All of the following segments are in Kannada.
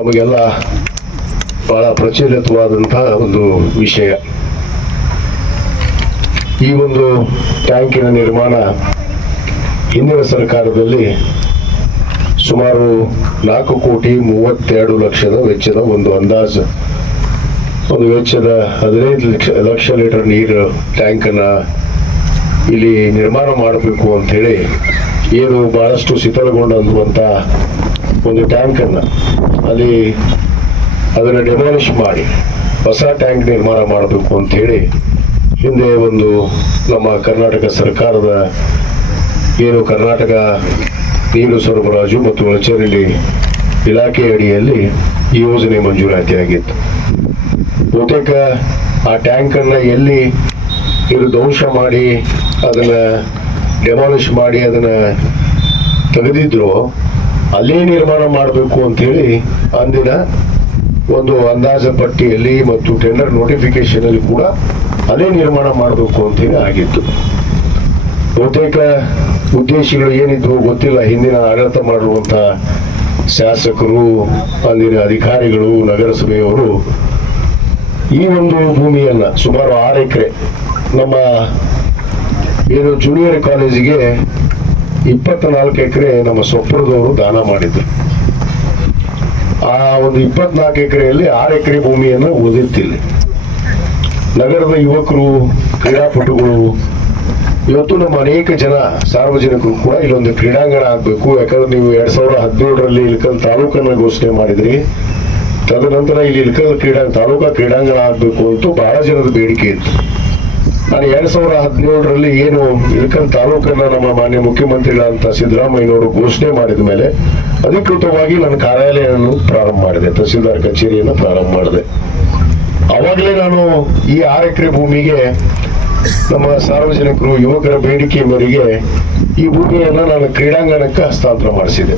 ನಮಗೆಲ್ಲ ಬಹಳ ಪ್ರಚಲಿತವಾದಂತಹ ಒಂದು ವಿಷಯ. ಈ ಒಂದು ಟ್ಯಾಂಕಿನ ನಿರ್ಮಾಣ ಹಿಂದಿನ ಸರ್ಕಾರದಲ್ಲಿ ಸುಮಾರು ನಾಲ್ಕು ಕೋಟಿ ಮೂವತ್ತೆರಡು ಲಕ್ಷದ ವೆಚ್ಚದ ಒಂದು ಅಂದಾಜು. ಒಂದು ವೆಚ್ಚದ ಹದಿನೈದು ಲಕ್ಷ ಲಕ್ಷ ಲೀಟರ್ ನೀರು ಟ್ಯಾಂಕನ್ನ ಇಲ್ಲಿ ನಿರ್ಮಾಣ ಮಾಡಬೇಕು ಅಂತ ಹೇಳಿ ಏನು ಬಹಳಷ್ಟು ಶಿಥಲಗೊಂಡಂತ ಒಂದು ಟ್ಯಾಂಕನ್ನು ಅಲ್ಲಿ ಅದನ್ನು ಡೆಮಾಲಿಷ್ ಮಾಡಿ ಹೊಸ ಟ್ಯಾಂಕ್ ನಿರ್ಮಾಣ ಮಾಡಬೇಕು ಅಂಥೇಳಿ ಹಿಂದೆ ಒಂದು ನಮ್ಮ ಕರ್ನಾಟಕ ಸರ್ಕಾರದ ಏನು ಕರ್ನಾಟಕ ನೀರು ಸರಬರಾಜು ಮತ್ತು ಒಳಚರಂಡಿ ಇಲಾಖೆ ಅಡಿಯಲ್ಲಿ ಈ ಯೋಜನೆ ಮಂಜೂರಾತಿಯಾಗಿತ್ತು. ಬಹುತೇಕ ಆ ಟ್ಯಾಂಕನ್ನು ಎಲ್ಲಿ ಇದು ಧ್ವಂಸ ಮಾಡಿ ಅದನ್ನ ಡೆಮಾಲಿಷ್ ಮಾಡಿ ಅದನ್ನ ತೆಗೆದಿದ್ರು ಅಲ್ಲೇ ನಿರ್ಮಾಣ ಮಾಡಬೇಕು ಅಂತೇಳಿ ಅಂದಿನ ಒಂದು ಅಂದಾಜ ಪಟ್ಟಿಯಲ್ಲಿ ಮತ್ತು ಟೆಂಡರ್ ನೋಟಿಫಿಕೇಶನ್ ಅಲ್ಲಿ ಕೂಡ ಅಲ್ಲೇ ನಿರ್ಮಾಣ ಮಾಡಬೇಕು ಅಂತೇಳಿ ಆಗಿತ್ತು. ಬಹುತೇಕ ಉದ್ದೇಶಗಳು ಏನಿದ್ರು ಗೊತ್ತಿಲ್ಲ. ಹಿಂದಿನ ಆಡಳಿತ ಮಾಡಿರುವಂಥ ಶಾಸಕರು ಅಂದಿನ ಅಧಿಕಾರಿಗಳು, ನಗರಸಭೆಯವರು ಈ ಒಂದು ಭೂಮಿಯನ್ನ ಸುಮಾರು ಆರು ಎಕರೆ ನಮ್ಮ ಏನು ಜೂನಿಯರ್ ಕಾಲೇಜಿಗೆ ಇಪ್ಪತ್ನಾಲ್ಕು ಎಕರೆ ನಮ್ಮ ಸೊಪ್ಪರದವರು ದಾನ ಮಾಡಿದ್ರು. ಆ ಒಂದು ಇಪ್ಪತ್ನಾಲ್ಕು ಎಕರೆಯಲ್ಲಿ ಆರು ಎಕರೆ ಭೂಮಿಯನ್ನು ಉಳಿದಿತ್ತಿಲ್ಲ ನಗರದ ಯುವಕರು, ಕ್ರೀಡಾಪಟುಗಳು, ಇವತ್ತು ನಮ್ಮ ಅನೇಕ ಜನ ಸಾರ್ವಜನಿಕರು ಕೂಡ ಇಲ್ಲೊಂದು ಕ್ರೀಡಾಂಗಣ ಆಗಬೇಕು. ಯಾಕಂದ್ರೆ ನೀವು ಎರಡ್ ಸಾವಿರದ ಹದಿನೇಳರಲ್ಲಿ ಇಲ್ಕಲ್ ತಾಲೂಕನ್ನ ಘೋಷಣೆ ಮಾಡಿದ್ರಿ. ತದನಂತರ ಇಲ್ಲಿ ಇಲ್ಕಲ್ ಕ್ರೀಡಾ ತಾಲೂಕಾ ಕ್ರೀಡಾಂಗಣ ಆಗಬೇಕು ಅಂತ ಬಹಳ ಜನದ ಬೇಡಿಕೆ ಇತ್ತು. ನಾನು ಎರಡ್ ಸಾವಿರ ಹದಿನೇಳರಲ್ಲಿ ಏನು ಇಲ್ಕಲ್ ತಾಲೂಕನ್ನ ನಮ್ಮ ಮಾನ್ಯ ಮುಖ್ಯಮಂತ್ರಿಗಳಂತ ಸಿದ್ದರಾಮಯ್ಯನವರು ಘೋಷಣೆ ಮಾಡಿದ ಮೇಲೆ ಅಧಿಕೃತವಾಗಿ ನನ್ನ ಕಾರ್ಯಾಲಯವನ್ನು ಪ್ರಾರಂಭ ಮಾಡಿದೆ, ತಹಸೀಲ್ದಾರ್ ಕಚೇರಿಯನ್ನು ಪ್ರಾರಂಭ ಮಾಡಿದೆ. ಅವಾಗಲೇ ನಾನು ಈ ಆರು ಎಕರೆ ಭೂಮಿಗೆ ನಮ್ಮ ಸಾರ್ವಜನಿಕರು, ಯುವಕರ ಬೇಡಿಕೆ ಮೇರೆಗೆ ಈ ಭೂಮಿಯನ್ನ ನಾನು ಕ್ರೀಡಾಂಗಣಕ್ಕೆ ಹಸ್ತಾಂತರ ಮಾಡಿಸಿದೆ.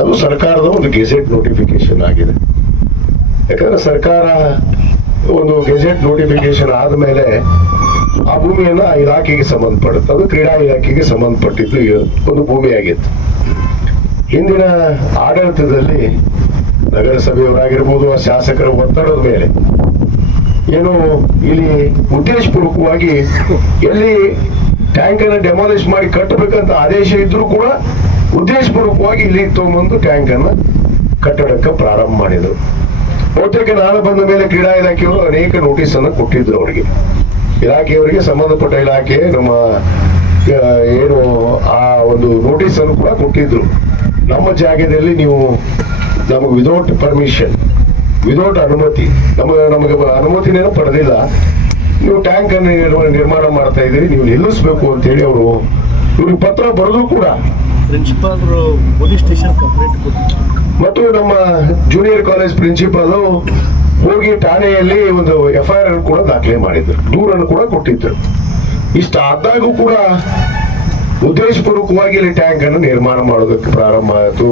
ಅದು ಸರ್ಕಾರದ ಒಂದು ಗೆಜೆಟ್ ನೋಟಿಫಿಕೇಶನ್ ಆಗಿದೆ. ಯಾಕಂದ್ರೆ ಸರ್ಕಾರ ಒಂದು ಗೆಜೆಟ್ ನೋಟಿಫಿಕೇಶನ್ ಆದಮೇಲೆ ಆ ಭೂಮಿಯನ್ನ ಇಲಾಖೆಗೆ ಸಂಬಂಧಪಡುತ್ತೆ ಅದು ಕ್ರೀಡಾ ಇಲಾಖೆಗೆ ಸಂಬಂಧಪಟ್ಟಿದ್ದು ಒಂದು ಭೂಮಿಯಾಗಿತ್ತು. ಹಿಂದಿನ ಆಡಳಿತದಲ್ಲಿ ನಗರಸಭೆಯವರಾಗಿರ್ಬೋದು, ಆ ಶಾಸಕರ ಒತ್ತಡದ ಮೇಲೆ. ಏನು ಇಲ್ಲಿ ಉದ್ದೇಶಪೂರ್ವಕವಾಗಿ ಎಲ್ಲಿ ಟ್ಯಾಂಕ್ ಅನ್ನ ಡೆಮಾಲಿಷ್ ಮಾಡಿ ಕಟ್ಟಬೇಕಂತ ಆದೇಶ ಇದ್ರೂ ಕೂಡ ಉದ್ದೇಶಪೂರ್ವಕವಾಗಿ ಇಲ್ಲಿ ತಗೊಂಬಂದು ಟ್ಯಾಂಕ್ ಅನ್ನ ಕಟ್ಟಡಕ್ಕೆ ಪ್ರಾರಂಭ ಮಾಡಿದ್ರು. ಬಹುತೇಕ ನಾನು ಬಂದ ಮೇಲೆ ಕ್ರೀಡಾ ಇಲಾಖೆಯವರು ಅನೇಕ ನೋಟಿಸ್ ಅನ್ನು ಕೊಟ್ಟಿದ್ರು ಅವರಿಗೆ. ಇಲಾಖೆಯವರಿಗೆ ಸಂಬಂಧಪಟ್ಟ ಇಲಾಖೆ, ನಮ್ಮ ಏನು, ಆ ಒಂದು ನೋಟಿಸ್ ಅನ್ನು ಕೂಡ ಕೊಟ್ಟಿದ್ರು. ನಮ್ಮ ಜಾಗದಲ್ಲಿ ನೀವು, ನಮಗೆ ವಿದೌಟ್ ಪರ್ಮಿಷನ್ ವಿದೌಟ್ ಅನುಮತಿ ನಮಗೆ ನಮಗೆ ಅನುಮತಿನೇನು ಪಡೆದಿಲ್ಲ. ನೀವು ಟ್ಯಾಂಕ್ ಅನ್ನು ನಿರ್ಮಾಣ ಮಾಡ್ತಾ ಇದ್ದೀರಿ, ನೀವು ನಿಲ್ಲಿಸ್ಬೇಕು ಅಂತ ಹೇಳಿ ಅವರು, ಇವ್ರಿಗೆ ಪತ್ರ ಬರೆದು ಕೂಡ ಪ್ರಿನ್ಸಿಪಾಲ್ ಪೊಲೀಸ್ ಸ್ಟೇಷನ್ ಕಂಪ್ಲೇಂಟ್ ಕೊಟ್ಟಿದ್ರು. ಮತ್ತು ನಮ್ಮ ಜೂನಿಯರ್ ಕಾಲೇಜ್ ಪ್ರಿನ್ಸಿಪಾಲ್ ಹೋಗಿ ಠಾಣೆಯಲ್ಲಿ ಒಂದು ಎಫ್ ಐ ಕೂಡ ದಾಖಲೆ ಮಾಡಿದ್ರು. ದೂರನ್ನು ಕೂಡ ಕೊಟ್ಟಿದ್ರು. ಇಷ್ಟ ಆದಾಗೂ ಕೂಡ ಉದ್ದೇಶಪೂರ್ವಕವಾಗಿ ಇಲ್ಲಿ ಟ್ಯಾಂಕ್ ಅನ್ನು ನಿರ್ಮಾಣ ಮಾಡೋದಕ್ಕೆ ಪ್ರಾರಂಭ ಆಯಿತು.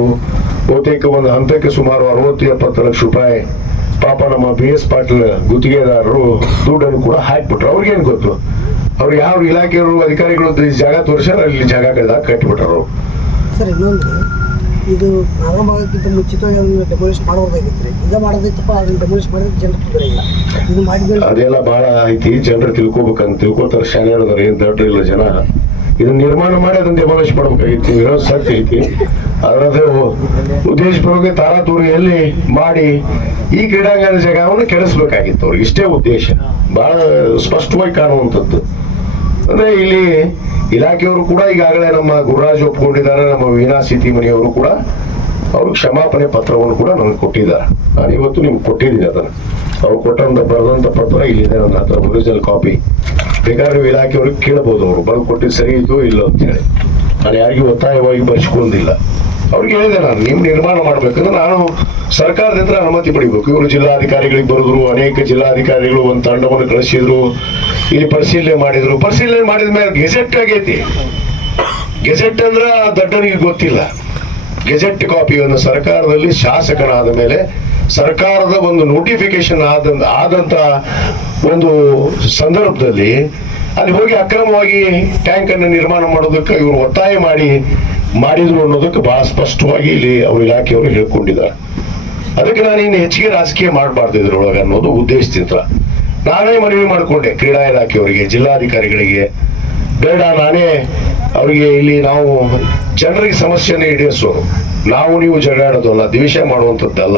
ಬಹುತೇಕ ಒಂದು ಹಂತಕ್ಕೆ ಸುಮಾರು ಅರವತ್ತು ಎಪ್ಪತ್ತು ಲಕ್ಷ ರೂಪಾಯಿ ಪಾಪ ನಮ್ಮ ಬಿ ಎಸ್ ಪಾಟೀಲ್ ಗುತ್ತಿಗೆದಾರರು ದುಡ್ಡನ್ನು ಕೂಡ ಹಾಕ್ಬಿಟ್ರು. ಅವ್ರಿಗೇನು ಗೊತ್ತು? ಅವ್ರು ಯಾವ ಇಲಾಖೆಯವರು ಅಧಿಕಾರಿಗಳು ಜಾಗ ತೋರಿಸ್ಯಾರ ಅಲ್ಲಿ ಜಾಗ ಕಟ್ಟಿಬಿಟ್ರು ಸರ್, ಇನ್ನೊಂದು, ಇದು ಪ್ರಾರಂಭ ಆಗೋಕ್ಕಿಂತ ಮುಂಚಿತವಾಗಿ ಅದನ್ನು ಡೆಮೊಲಿಷ್ ಮಾಡೋದಾಗಿತ್ತು ರೀ. ಇದು ಮಾಡೋದಿತ್ತಪ್ಪ, ಅದನ್ನ ಡೆಮೊಲಿಷ್ ಮಾಡಿದ್ರೆ ಜನರು ತೊಂದರೆ ಇಲ್ಲ. ಇದು ಮಾಡಿದ್ರೆ ಅದೆಲ್ಲ ಬಹಳ ಐತಿ, ಜನರು ತಿಳ್ಕೊಬೇಕಂತ ತಿಳ್ಕೊತಾರೆ ಶಾಲೆ ಹೇಳಿದ್ರೆ ಏನ್ ದೊಡ್ಡ ಇಲ್ಲ ಜನ. ಇದನ್ನ ನಿರ್ಮಾಣ ಮಾಡಿ ಅದನ್ನ ಡೆಮಾಲಿಷ್ ಮಾಡ್ಬೇಕಾಗಿತ್ತು ಇರೋ ಸಾಧ್ಯ ಐತಿ. ಅದರದ್ದು ಉದ್ದೇಶಪೂರ್ವಕ ತಾರಾತೂರಿಯಲ್ಲಿ ಮಾಡಿ, ಈ ಕ್ರೀಡಾಂಗಣ ಜಾಗವನ್ನು ಕೆಡಿಸ್ಬೇಕಾಗಿತ್ತು ಅವ್ರಿಗೆ. ಇಷ್ಟೇ ಉದ್ದೇಶ. ಬಹಳ ಸ್ಪಷ್ಟವಾಗಿ ಕಾಣುವಂಥದ್ದು. ಅಂದ್ರೆ ಇಲ್ಲಿ ಇಲಾಖೆಯವರು ಕೂಡ ಈಗಾಗಲೇ ನಮ್ಮ ಗುರುರಾಜ್ ಒಪ್ಕೊಂಡಿದ್ದಾರೆ, ನಮ್ಮ ವೀಣಾ ಸೀತಿಮಣಿಯವರು ಕೂಡ ಅವರು ಕ್ಷಮಾಪಣೆ ಪತ್ರವನ್ನು ಕೂಡ ನನಗೆ ಕೊಟ್ಟಿದ್ದಾರೆ. ನಾನು ಇವತ್ತು ನಿಮ್ಗೆ ಕೊಟ್ಟಿದ್ದೀನಿ ಅದನ್ನು. ಅವ್ರು ಕೊಟ್ಟಂತ ಬರೆದಂತ ಪತ್ರ ಇಲ್ಲಿದೆ ನನ್ನ ಹತ್ರ ಒರಿಜಿನಲ್ ಕಾಪಿ ಬೇಕಾದ್ರೆ ಇಲಾಖೆಯವ್ರಿಗೆ ಕೇಳಬಹುದು ಅವರು. ಬಂದು ಕೊಟ್ಟಿದ್ದು ಸರಿ ಇದು ಇಲ್ಲ ಅಂತ ಹೇಳಿ. ನಾನು ಯಾರಿಗೂ ಒತ್ತಾಯವಾಗಿ ಬರ್ಸ್ಕೊಂಡಿಲ್ಲ. ಅವ್ರಿಗೆ ಹೇಳಿದೆ ನಾನು ನಿಮ್ ನಿರ್ಮಾಣ ಮಾಡ್ಬೇಕಂದ್ರೆ ನಾನು ಸರ್ಕಾರದಿಂದ ಅನುಮತಿ ಪಡಿಬೇಕು. ಇವರು ಜಿಲ್ಲಾಧಿಕಾರಿಗಳಿಗೆ ಬರೆದ್ರು, ಅನೇಕ ಜಿಲ್ಲಾಧಿಕಾರಿಗಳು ಒಂದು ತಂಡವನ್ನು ಕಳಿಸಿದ್ರು. ಇಲ್ಲಿ ಪರಿಶೀಲನೆ ಮಾಡಿದ್ರು. ಪರಿಶೀಲನೆ ಮಾಡಿದ ಮೇಲೆ ಗೆಜೆಟ್ ಆಗೈತಿ. ಗೆಜೆಟ್ ಅಂದ್ರ ದಡ್ಡನಿಗೆ ಗೊತ್ತಿಲ್ಲ. ಗೆಜೆಟ್ ಕಾಪಿಯನ್ನು ಸರ್ಕಾರದಲ್ಲಿ ಶಾಸಕನಾದ ಮೇಲೆ ಸರ್ಕಾರದ ಒಂದು ನೋಟಿಫಿಕೇಶನ್ ಆದ ಆದಂತ ಒಂದು ಸಂದರ್ಭದಲ್ಲಿ ಅಲ್ಲಿ ಹೋಗಿ ಅಕ್ರಮವಾಗಿ ಟ್ಯಾಂಕ್ ಅನ್ನು ನಿರ್ಮಾಣ ಮಾಡೋದಕ್ಕೆ ಇವರು ಒತ್ತಾಯ ಮಾಡಿ, ಮಾಡಿದ್ರು ಅನ್ನೋದಕ್ಕೆ ಬಹಳ ಸ್ಪಷ್ಟವಾಗಿ ಇಲ್ಲಿ ಅವ್ರ ಇಲಾಖೆಯವರು ಹೇಳ್ಕೊಂಡಿದ್ದಾರೆ. ಅದಕ್ಕೆ ನಾನು ಇನ್ನು ಹೆಚ್ಚಿಗೆ ರಾಜಕೀಯ ಮಾಡಬಾರ್ದು ಇದ್ರೊಳಗೆ ಅನ್ನೋದು ಉದ್ದೇಶದಿಂದ. ನಾನೇ ಮನವಿ ಮಾಡಿಕೊಂಡೆ ಕ್ರೀಡಾ ಇಲಾಖೆಯವರಿಗೆ ಜಿಲ್ಲಾಧಿಕಾರಿಗಳಿಗೆ. ಬೇಡ, ನಾನೇ ಅವರಿಗೆ ಇಲ್ಲಿ ನಾವು ಜನರಿಗೆ ಸಮಸ್ಯೆಯನ್ನು ಈಡೇರಿಸೋರು. ನಾವು ನೀವು ಜಗಳಾಡೋದಲ್ಲ ದ್ವೇಷ ಮಾಡುವಂಥದ್ದಲ್ಲ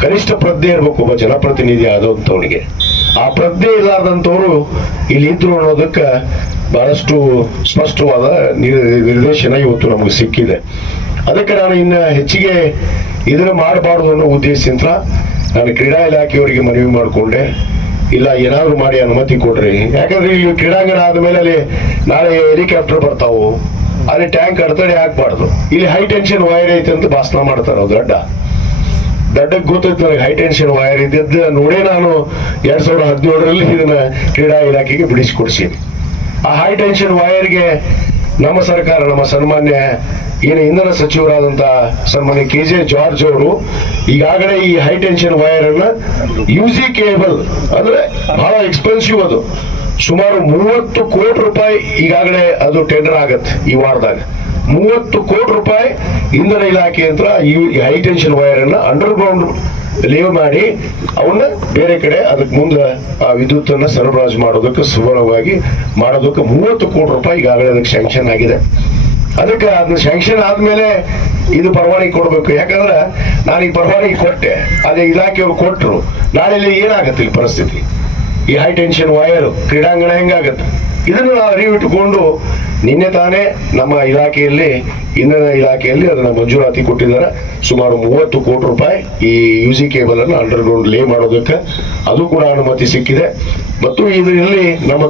ಕನಿಷ್ಠ ಪ್ರಜ್ಞೆ ಇರಬೇಕು ಒಬ್ಬ ಜನಪ್ರತಿನಿಧಿ ಆದಂಥವನಿಗೆ. ಆ ಪ್ರಜ್ಞೆ ಇಲ್ಲಾರ್ದಂಥವ್ರು ಇಲ್ಲಿ ಇದ್ರು ಅನ್ನೋದಕ್ಕೆ ಬಹಳಷ್ಟು ಸ್ಪಷ್ಟವಾದ ನಿರ್- ನಿರ್ದೇಶನ ಇವತ್ತು ನಮಗೆ ಸಿಕ್ಕಿದೆ. ಅದಕ್ಕೆ ನಾನು ಇನ್ನು ಹೆಚ್ಚಿಗೆ ಇದನ್ನು ಮಾಡಬಾರ್ದು ಅನ್ನೋ ಉದ್ದೇಶದಿಂದ ನಾನು ಕ್ರೀಡಾ ಇಲಾಖೆಯವರಿಗೆ ಮನವಿ ಮಾಡಿಕೊಂಡೆ. ಇಲ್ಲ, ಏನಾದ್ರು ಮಾಡಿ ಅನುಮತಿ ಕೊಡ್ರಿ. ಯಾಕಂದ್ರೆ ಇಲ್ಲಿ ಕ್ರೀಡಾಂಗಣ ಆದ್ಮೇಲೆ ಅಲ್ಲಿ ನಾಳೆ ಹೆಲಿಕಾಪ್ಟರ್ ಬರ್ತಾವು. ಅಲ್ಲಿ ಟ್ಯಾಂಕ್ ಅಡೆತಡೆ ಹಾಕ್ಬಾರ್ದು ಇಲ್ಲಿ ಹೈ ಟೆನ್ಷನ್ ವೈರ್ ಐತೆ ಅಂತ ಭಾಷಣ ಮಾಡ್ತಾರೆ ದೊಡ್ಡ ದಡ್ಡ. ದಡ್ಡಕ್ಕೆ ಗೊತ್ತೈತೆ ನನಗೆ ಹೈ ಟೆನ್ಷನ್ ವೈರ್ ಇದ್ದದ್ದು ನೋಡೇ ನಾನು ಎರಡ್ ಸಾವಿರದ ಹದಿನೇಳರಲ್ಲಿ ಇದನ್ನ ಕ್ರೀಡಾ ಇಲಾಖೆಗೆ ಬಿಡಿಸಿಕೊಡ್ಸೀನಿ. ಆ ಹೈ ಟೆನ್ಷನ್ ವೈರ್ಗೆ ನಮ್ಮ ಸರ್ಕಾರ, ನಮ್ಮ ಸನ್ಮಾನ್ಯ ಏನು ಇಂಧನ ಸಚಿವರಾದಂತ ಸನ್ಮಾನ್ಯ ಕೆ ಜೆ ಜಾರ್ಜ್ ಅವರು ಈಗಾಗಲೇ ಈ ಹೈ ಟೆನ್ಷನ್ ವೈರ್ ಅನ್ನ ಯುಸಿ ಕೇಬಲ್ ಅಂದ್ರೆ ಬಹಳ ಎಕ್ಸ್ಪೆನ್ಸಿವ್ ಅದು. ಸುಮಾರು ಮೂವತ್ತು ಕೋಟಿ ರೂಪಾಯಿ ಈಗಾಗಲೇ ಅದು ಟೆಂಡರ್ ಆಗತ್ತೆ ಈ ವಾರದಾಗ. ಮೂವತ್ತು ಕೋಟಿ ರೂಪಾಯಿ ಇಂಧನ ಇಲಾಖೆ ಅಂತ ಈ ಹೈ ಟೆನ್ಷನ್ ವೈರ್ ಅನ್ನ ಅಂಡರ್ ಗ್ರೌಂಡ್ ಲೇವ್ ಮಾಡಿ ಅವನ್ನ ಬೇರೆ ಕಡೆ ಅದಕ್ಕೆ ಮುಂದೆ ಆ ವಿದ್ಯುತ್ ಅನ್ನ ಸರಬರಾಜು ಮಾಡೋದಕ್ಕೆ ಸುಲಭವಾಗಿ ಮಾಡೋದಕ್ಕೆ ಮೂವತ್ತು ಕೋಟಿ ರೂಪಾಯಿ ಈಗಾಗಲೇ ಅದಕ್ಕೆ ಸ್ಯಾಂಕ್ಷನ್ ಆಗಿದೆ. ಅದಕ್ಕೆ ಅದನ್ನ ಸ್ಯಾಂಕ್ಷನ್ ಆದ್ಮೇಲೆ ಇದು ಪರವಾನಗಿ ಕೊಡಬೇಕು. ಯಾಕಂದ್ರೆ ನಾನು ಈ ಪರವಾನಗಿ ಕೊಟ್ಟೆ. ಅದೇ ಇಲಾಖೆಯವರು ಕೊಟ್ಟರು ನಾಳೆ ಏನಾಗತ್ತೆ ಈ ಪರಿಸ್ಥಿತಿ? ಈ ಹೈ ಟೆನ್ಷನ್ ವೈರ್ ಕ್ರೀಡಾಂಗಣ ಹೆಂಗಾಗತ್ತೆ? ಇದನ್ನು ನಾವು ಅರಿವಿಟ್ಟುಕೊಂಡು ನಿನ್ನೆ ತಾನೇ ನಮ್ಮ ಇಲಾಖೆಯಲ್ಲಿ, ಇಂಧನ ಇಲಾಖೆಯಲ್ಲಿ ಅದನ್ನ ಮಂಜೂರಾತಿ ಕೊಟ್ಟಿದ್ದಾರೆ. ಸುಮಾರು ಮೂವತ್ತು ಕೋಟಿ ರೂಪಾಯಿ ಈ ಯು ಜಿ ಕೇಬಲ್ ಅನ್ನು ಅಂಡರ್ಗ್ರೌಂಡ್ ಲೇ ಮಾಡೋದಕ್ಕೆ. ಅದು ಕೂಡ ಅನುಮತಿ ಸಿಕ್ಕಿದೆ. ಮತ್ತು ಇದರಲ್ಲಿ ನಮ್ಮ